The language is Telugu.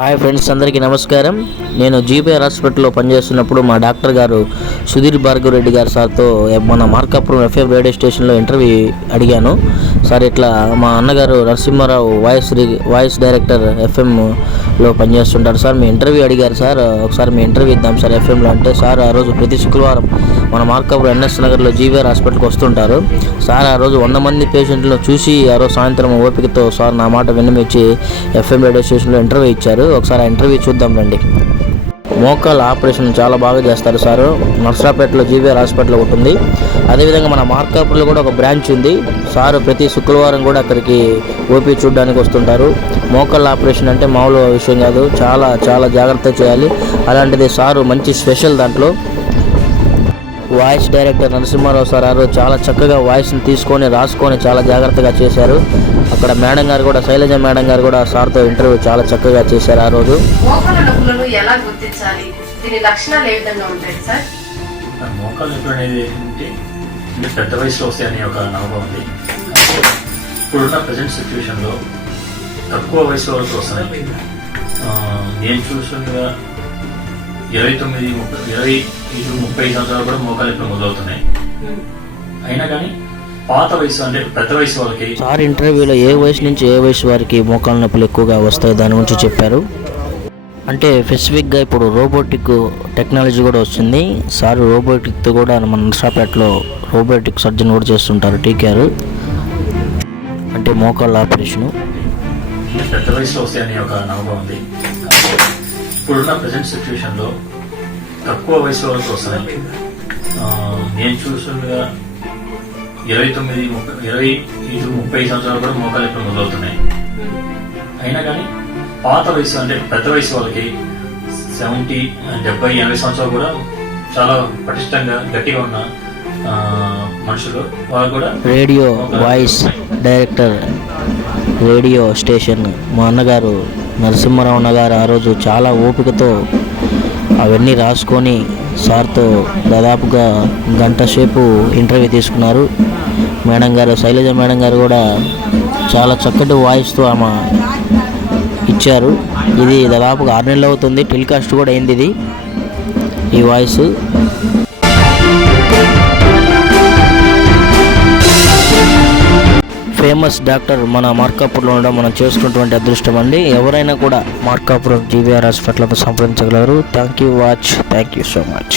హాయ్ ఫ్రెండ్స్, అందరికీ నమస్కారం. నేను జీపీఆర్ హాస్పిటల్లో పనిచేస్తున్నప్పుడు మా డాక్టర్ గారు సుధీర్ భార్గవ్ రెడ్డి గారు సార్తో మన మార్కాపురం ఎఫ్ఎం రేడియో స్టేషన్లో ఇంటర్వ్యూ అడిగాను. సార్, ఇట్లా మా అన్నగారు నరసింహారావు వాయిస్ డైరెక్టర్ ఎఫ్ఎంలో పనిచేస్తుంటారు సార్, మీ ఇంటర్వ్యూ అడిగారు సార్, ఒకసారి మీ ఇంటర్వ్యూ ఇద్దాం సార్ ఎఫ్ఎంలో అంటే, సార్ ఆ రోజు ప్రతి శుక్రవారం మన మార్కాపురం ఎన్ఎస్ నగర్లో జీవీఆర్ హాస్పిటల్కి వస్తుంటారు సార్. ఆ రోజు 100 మంది పేషెంట్లను చూసి ఆ రోజు సాయంత్రం ఓపికతో సార్ నా మాట విన్నమించి ఎఫ్ఎం రేడియో స్టేషన్లో ఇంటర్వ్యూ ఇచ్చారు. ఒకసారి ఆ ఇంటర్వ్యూ చూద్దాం రండి. మోకాళ్ళ ఆపరేషన్ చాలా బాగా చేస్తారు సార్. నర్సరాపేటలో జీవీఆర్ హాస్పిటల్ ఒకటి ఉంది, అదేవిధంగా మన మార్కాపురంలో కూడా ఒక బ్రాంచ్ ఉంది సార్. ప్రతి శుక్రవారం కూడా అక్కడికి ఓపీ చూడడానికి వస్తుంటారు. మోకాళ్ళ ఆపరేషన్ అంటే మామూలు విషయం కాదు, చాలా చాలా జాగ్రత్తగా చేయాలి. అలాంటిది సారు మంచి స్పెషల్ దాంట్లో. వాయిస్ డైరెక్టర్ నరసింహారావు సార్ ఆ రోజు చాలా చక్కగా వాయిస్ని తీసుకొని రాసుకొని చాలా జాగ్రత్తగా చేశారు. అక్కడ మేడం గారు కూడా, శైలజ మేడం గారు కూడా సార్తో ఇంటర్వ్యూ చాలా చక్కగా చేశారు ఆ రోజు. మోకాళ్ళ నొప్పులను ఎలా గుర్తించాలి, దీని లక్షణాలు ఏ విధంగా ఉంటాయి సార్? మోకాళ్ళ నొప్పులు అనేది ఏంటంటే పెద్ద వయసులో వస్తాయనే ఒక నమ్మకం ఉంది. ఇప్పుడున్న ప్రజెంట్ సిచ్యువేషన్లో తక్కువ వయసు వరకు వస్తున్నాయి. నేను చూస్తుండగా 29-30 సంవత్సరాలు కూడా మోకాలు ఇప్పుడు మొదలవుతున్నాయి. అయినా కానీ పాత వయసు అంటే పెద్ద వయసు వాళ్ళకి సార్ ఇంటర్వ్యూలో ఏ వయసు నుంచి ఏ వయసు వారికి మోకాళ్ళ నొప్పులు ఎక్కువగా వస్తాయి దాని గురించి చెప్పారు. అంటే స్పెసిఫిక్గా ఇప్పుడు రోబోటిక్ టెక్నాలజీ కూడా వస్తుంది సార్. రోబోటిక్తో కూడా మన నర్సాపేటలో రోబోటిక్ సర్జన్ కూడా చేస్తుంటారు టీకేఆర్, అంటే మోకాళ్ళ ఆపరేషను. పెద్ద వయసులో వస్తాయనే ఒక నమ్మకం ఉంది. ఇప్పుడున్న ప్రజెంట్ సిచ్యువేషన్లో తక్కువ వయసు వరకు వస్తున్నాయి. నేను చూస్తుండగా 29-30 సంవత్సరాలు కూడా మోకాలు ఇప్పుడు మొదలవుతున్నాయి. అయినా కానీ పాత వయసు అంటే పెద్ద వయసు వాళ్ళకి 70-80 సంవత్సరాలు కూడా చాలా పటిష్టంగా గట్టిగా ఉన్న మనుషులు వాళ్ళు కూడా. Radio voice director radio station మా అన్నగారు నరసింహారావు అన్నగారు ఆ రోజు చాలా ఓపికతో అవన్నీ రాసుకొని సార్తో దాదాపుగా గంట సేపు ఇంటర్వ్యూ తీసుకున్నారు. మేడం గారు, శైలజ మేడం గారు కూడా చాలా చక్కటి వాయిస్తో ఆమె ఇచ్చారు. ఇది దాదాపుగా 6 నెలలు అవుతుంది, టెలికాస్ట్ కూడా అయింది ఇది ఈ వాయిస్. ఫేమస్ డాక్టర్ మన మార్కాపురంలో ఉండడం మనం చేసుకున్నటువంటి అదృష్టం అండి. ఎవరైనా కూడా మార్కాపురం జీవీఆర్ హాస్పిటల్తో సంప్రదించగలరు. Thank you so much.